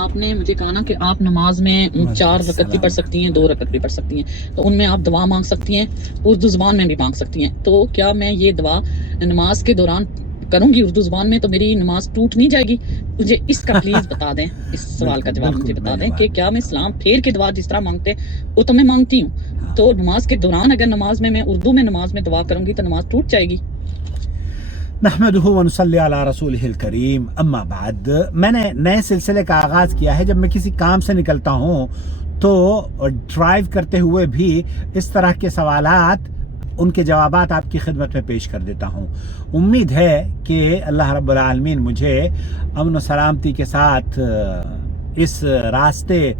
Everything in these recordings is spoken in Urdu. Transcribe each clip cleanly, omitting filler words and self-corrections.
آپ نے مجھے کہا نا کہ آپ نماز میں 4 رکعت بھی پڑھ سکتی ہیں، 2 رکعت بھی پڑھ سکتی ہیں، تو ان میں آپ دعا مانگ سکتی ہیں، اردو زبان میں بھی مانگ سکتی ہیں۔ تو کیا میں یہ دعا نماز کے دوران کروں گی اردو زبان میں تو میری نماز ٹوٹ نہیں جائے گی؟ مجھے اس کا پلیز بتا دیں، اس سوال کا جواب مجھے بتا دیں کہ کیا میں سلام پھیر کے دعا جس طرح مانگتے وہ تو میں مانگتی ہوں، تو نماز کے دوران اگر نماز میں اردو میں نماز میں دعا کروں گی تو نماز ٹوٹ جائے گی؟ نحمدہ ونصلی علی رسولہ الکریم، اما بعد۔ میں نے نئے سلسلے کا آغاز کیا ہے۔ جب میں کسی کام سے نکلتا ہوں تو ڈرائیو کرتے ہوئے بھی اس طرح کے سوالات، ان کے جوابات آپ کی خدمت میں پیش کر دیتا ہوں۔ امید ہے کہ اللہ رب العالمین مجھے امن و سلامتی کے ساتھ اس راستے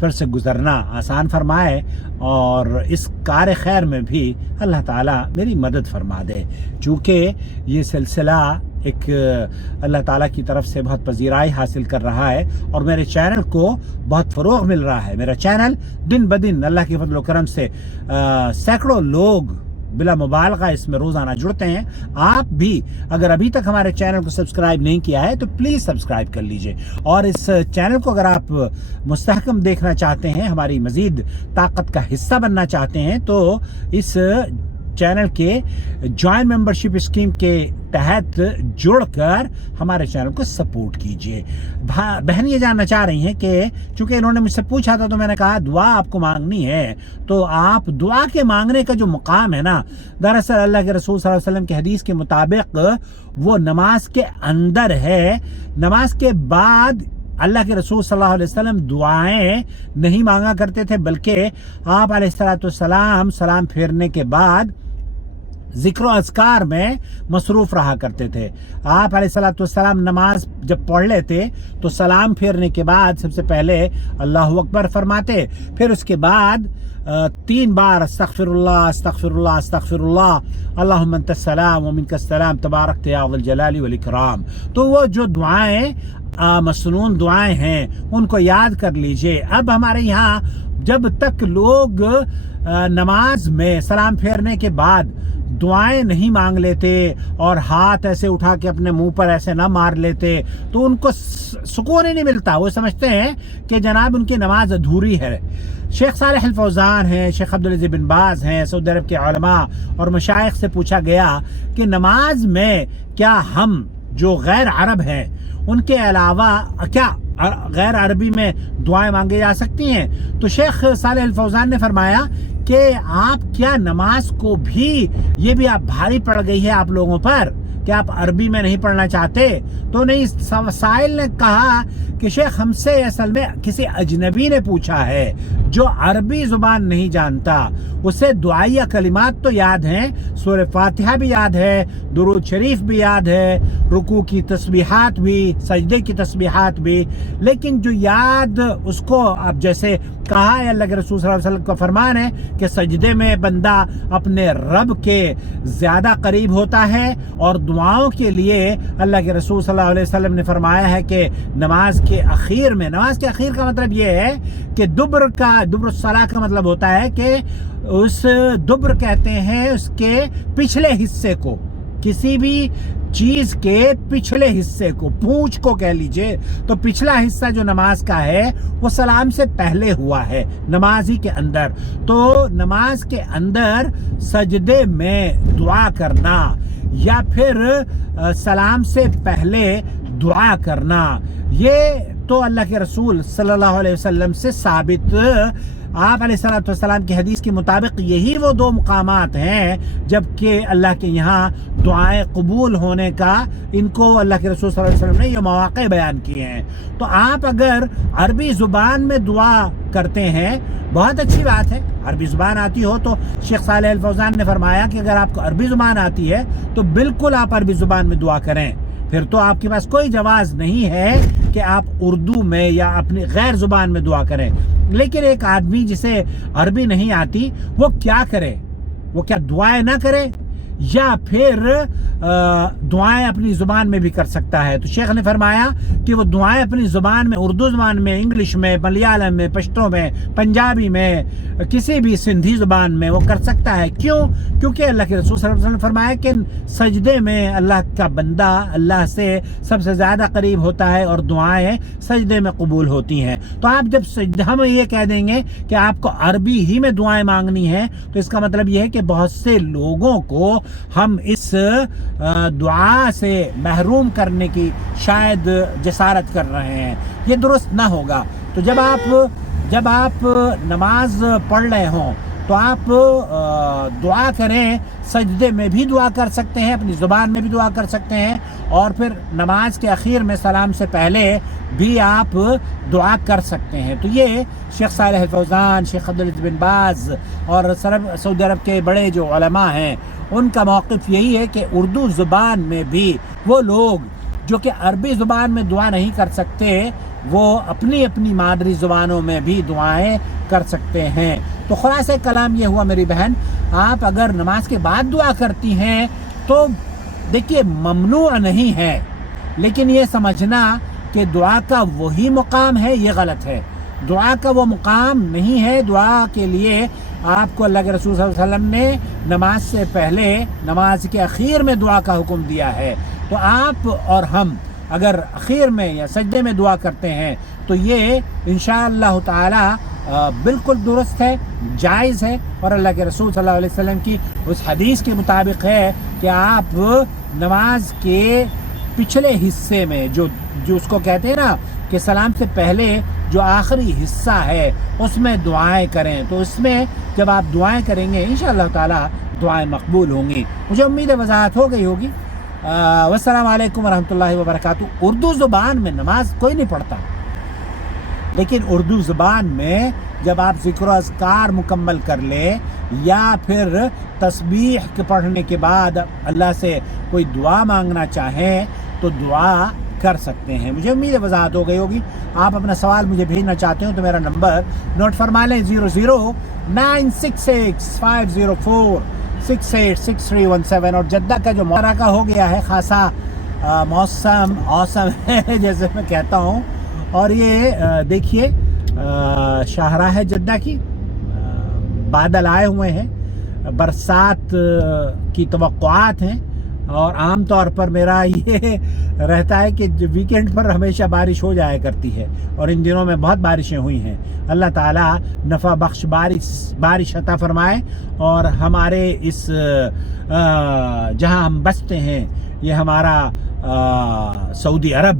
پر سے گزرنا آسان فرمائے اور اس کار خیر میں بھی اللہ تعالیٰ میری مدد فرما دے، چونکہ یہ سلسلہ ایک اللہ تعالیٰ کی طرف سے بہت پذیرائی حاصل کر رہا ہے اور میرے چینل کو بہت فروغ مل رہا ہے۔ میرا چینل دن بدن اللہ کے فضل و کرم سے سینکڑوں لوگ بلا مبالغہ اس میں روزانہ جڑتے ہیں۔ آپ بھی اگر ابھی تک ہمارے چینل کو سبسکرائب نہیں کیا ہے تو پلیز سبسکرائب کر لیجئے، اور اس چینل کو اگر آپ مستحکم دیکھنا چاہتے ہیں، ہماری مزید طاقت کا حصہ بننا چاہتے ہیں، تو اس چینل کے جوائن ممبرشپ اسکیم کے تحت جڑ کر ہمارے چینل کو سپورٹ کیجئے۔ بہن یہ جاننا چاہ رہی ہیں کہ چونکہ انہوں نے مجھ سے پوچھا تھا تو میں نے کہا دعا آپ کو مانگنی ہے تو آپ دعا کے مانگنے کا جو مقام ہے نا، دراصل اللہ کے رسول صلی اللہ علیہ وسلم کی حدیث کے مطابق وہ نماز کے اندر ہے۔ نماز کے بعد اللہ کے رسول صلی اللہ علیہ وسلم دعائیں نہیں مانگا کرتے تھے، بلکہ آپ علیہ السلام سلام پھیرنے کے بعد ذکر و اذکار میں مصروف رہا کرتے تھے۔ آپ علیہ السلام نماز جب پڑھ لیتے تو سلام پھیرنے کے بعد سب سے پہلے اللہ اکبر فرماتے، پھر اس کے بعد 3 بار استغفر اللہ استغفر اللہ استغفر اللہ اللہم انت السلام ومنک السلام تبارکت یا ذی الجلال والاکرام۔ تو وہ جو دعائیں مسنون دعائیں ہیں ان کو یاد کر لیجئے۔ اب ہمارے یہاں جب تک لوگ نماز میں سلام پھیرنے کے بعد دعائیں نہیں مانگ لیتے اور ہاتھ ایسے اٹھا کے اپنے منہ پر ایسے نہ مار لیتے تو ان کو سکون ہی نہیں ملتا، وہ سمجھتے ہیں کہ جناب ان کی نماز ادھوری ہے۔ شیخ صالح الفوزان ہیں، شیخ عبدالعزیز بن باز ہیں، سعودی عرب کے علماء اور مشائخ سے پوچھا گیا کہ نماز میں کیا ہم جو غیر عرب ہیں ان کے علاوہ کیا غیر عربی میں دعائیں مانگی جا سکتی ہیں؟ تو شیخ صالح الفوزان نے فرمایا کہ آپ کیا نماز کو بھی یہ بھی آپ بھاری پڑ گئی ہے آپ لوگوں پر کہ آپ عربی میں نہیں پڑھنا چاہتے؟ تو نہیں، سائل نے کہا کہ شیخ ہم سے اصل میں کسی اجنبی نے پوچھا ہے جو عربی زبان نہیں جانتا، اسے دعائیہ کلمات تو یاد ہیں، سورہ فاتحہ بھی یاد ہے، درود شریف بھی یاد ہے، رکوع کی تسبیحات بھی، سجدے کی تسبیحات بھی، لیکن جو یاد اس کو اب جیسے کہا ہے اللہ کے رسول صلی اللہ علیہ وسلم کا فرمان ہے کہ سجدے میں بندہ اپنے رب کے زیادہ قریب ہوتا ہے، اور دعاؤں کے لیے اللہ کے رسول صلی اللہ علیہ وسلم نے فرمایا ہے کہ نماز کے اخیر میں، نماز کے اخیر کا مطلب یہ ہے کہ دبر الصلاۃ کا مطلب ہوتا ہے کہ اس دبر کہتے ہیں اس کے پچھلے حصے کو، کسی بھی چیز کے پچھلے حصے کو، پونچھ کو کہہ لیجئے، تو پچھلا حصہ جو نماز کا ہے وہ سلام سے پہلے ہوا ہے نماز ہی کے اندر۔ تو نماز کے اندر سجدے میں دعا کرنا یا پھر سلام سے پہلے دعا کرنا، یہ تو اللہ کے رسول صلی اللہ علیہ وسلم سے ثابت، آپ علیہ السلام کی حدیث کے مطابق یہی وہ 2 مقامات ہیں جبکہ اللہ کے یہاں دعائیں قبول ہونے کا ان کو اللہ کے رسول صلی اللہ علیہ وسلم نے یہ مواقع بیان کیے ہیں۔ تو آپ اگر عربی زبان میں دعا کرتے ہیں بہت اچھی بات ہے، عربی زبان آتی ہو تو شیخ صالح الفوزان نے فرمایا کہ اگر آپ کو عربی زبان آتی ہے تو بالکل آپ عربی زبان میں دعا کریں، پھر تو آپ کے پاس کوئی جواز نہیں ہے کہ آپ اردو میں یا اپنی غیر زبان میں دعا کریں۔ لیکن ایک آدمی جسے عربی نہیں آتی وہ کیا کرے؟ وہ کیا دعائیں نہ کرے؟ یا پھر دعائیں اپنی زبان میں بھی کر سکتا ہے. تو شیخ نے فرمایا کہ وہ دعائیں اپنی زبان میں، اردو زبان میں، انگلش میں، ملیالم میں، پشتو میں، پنجابی میں، کسی بھی سندھی زبان میں وہ کر سکتا ہے. کیوں؟ کیونکہ اللہ کے رسول صلی اللہ علیہ وسلم نے فرمایا کہ سجدے میں اللہ کا بندہ اللہ سے سب سے زیادہ قریب ہوتا ہے اور دعائیں سجدے میں قبول ہوتی ہیں. تو آپ جب ہم یہ کہہ دیں گے کہ آپ کو عربی ہی میں دعائیں مانگنی ہیں، تو اس کا مطلب یہ ہے کہ بہت سے لوگوں کو ہم اس دعا سے محروم کرنے کی شاید جسارت کر رہے ہیں. یہ درست نہ ہوگا. تو جب آپ نماز پڑھ رہے ہوں تو آپ دعا کریں. سجدے میں بھی دعا کر سکتے ہیں، اپنی زبان میں بھی دعا کر سکتے ہیں، اور پھر نماز کے اخیر میں سلام سے پہلے بھی آپ دعا کر سکتے ہیں. تو یہ شیخ صالح الفوزان، شیخ عبدالعزیز بن باز اور سعودی عرب کے بڑے جو علماء ہیں ان کا موقف یہی ہے کہ اردو زبان میں بھی وہ لوگ جو کہ عربی زبان میں دعا نہیں کر سکتے وہ اپنی مادری زبانوں میں بھی دعائیں کر سکتے ہیں. تو خلاصہ کلام یہ ہوا میری بہن، آپ اگر نماز کے بعد دعا کرتی ہیں تو دیکھیے ممنوع نہیں ہے، لیکن یہ سمجھنا کہ دعا کا وہی مقام ہے یہ غلط ہے. دعا کا وہ مقام نہیں ہے. دعا کے لیے آپ کو اللہ کے رسول صلی اللہ علیہ وسلم نے نماز سے پہلے نماز کے اخیر میں دعا کا حکم دیا ہے. تو آپ اور ہم اگر اخیر میں یا سجدے میں دعا کرتے ہیں تو یہ انشاءاللہ تعالی بالکل درست ہے، جائز ہے، اور اللہ کے رسول صلی اللہ علیہ وسلم کی اس حدیث کے مطابق ہے کہ آپ نماز کے پچھلے حصے میں جو اس کو کہتے ہیں نا کہ سلام سے پہلے جو آخری حصہ ہے اس میں دعائیں کریں. تو اس میں جب آپ دعائیں کریں گے انشاءاللہ تعالی دعائیں مقبول ہوں گی. مجھے امید ہے وضاحت ہو گئی ہوگی. والسلام علیکم ورحمۃ اللہ وبرکاتہ. اردو زبان میں نماز کوئی نہیں پڑھتا، لیکن اردو زبان میں جب آپ ذکر و اذکار مکمل کر لیں یا پھر تسبیح کے پڑھنے کے بعد اللہ سے کوئی دعا مانگنا چاہیں تو دعا کر سکتے ہیں. مجھے امید ہے وضاحت ہو گئی ہوگی. آپ اپنا سوال مجھے بھیجنا چاہتے ہو تو میرا نمبر نوٹ فرما لیں 00966504686317. اور جدہ کا جو موسم کا ہو گیا ہے خاصا موسم ہے جیسے میں کہتا ہوں. اور یہ دیکھیے شاہراہ جدہ کی بادل آئے ہوئے ہیں، برسات کی توقعات ہیں، اور عام طور پر میرا یہ رہتا ہے کہ ویکینڈ پر ہمیشہ بارش ہو جایا کرتی ہے، اور ان دنوں میں بہت بارشیں ہوئی ہیں. اللہ تعالیٰ نفع بخش بارش عطا فرمائے، اور ہمارے اس جہاں ہم بستے ہیں یہ ہمارا سعودی عرب،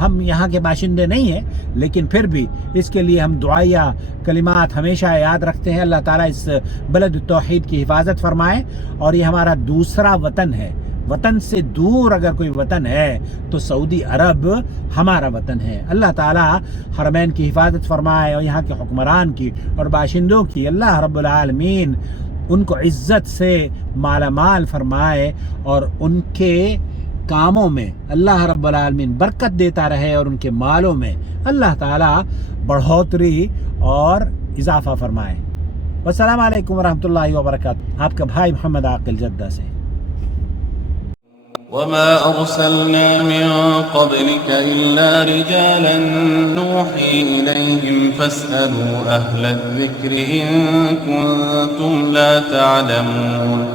ہم یہاں کے باشندے نہیں ہیں لیکن پھر بھی اس کے لیے ہم دعائیہ کلمات ہمیشہ یاد رکھتے ہیں. اللہ تعالیٰ اس بلد توحید کی حفاظت فرمائے. اور یہ ہمارا دوسرا وطن ہے. وطن سے دور اگر کوئی وطن ہے تو سعودی عرب ہمارا وطن ہے. اللہ تعالیٰ حرمین کی حفاظت فرمائے اور یہاں کے حکمران کی اور باشندوں کی. اللہ رب العالمین ان کو عزت سے مالا مال فرمائے اور ان کے کاموں میں اللہ رب العالمین برکت دیتا رہے اور ان کے مالوں میں اللہ تعالیٰ بڑھوتری اور اضافہ فرمائے. والسلام علیکم ورحمۃ اللہ وبرکاتہ. آپ کا بھائی محمد عاقل جدہ سے. وما أرسلنا من قبلك إلا رجالا نوحي إليهم فاسألوا أهل الذكر إن كنتم لا تعلمون.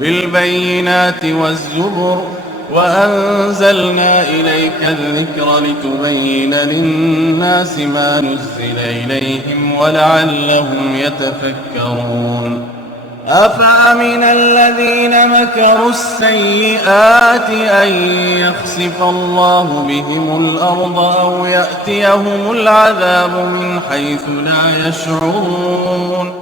بالبينات والزبر وأنزلنا إليك الذكر لتبين للناس ما نزل إليهم ولعلهم يتفكرون. أفأمن الذين مكروا السيئات أن يخسف الله بهم الأرض أو يأتيهم العذاب من حيث لا يشعرون.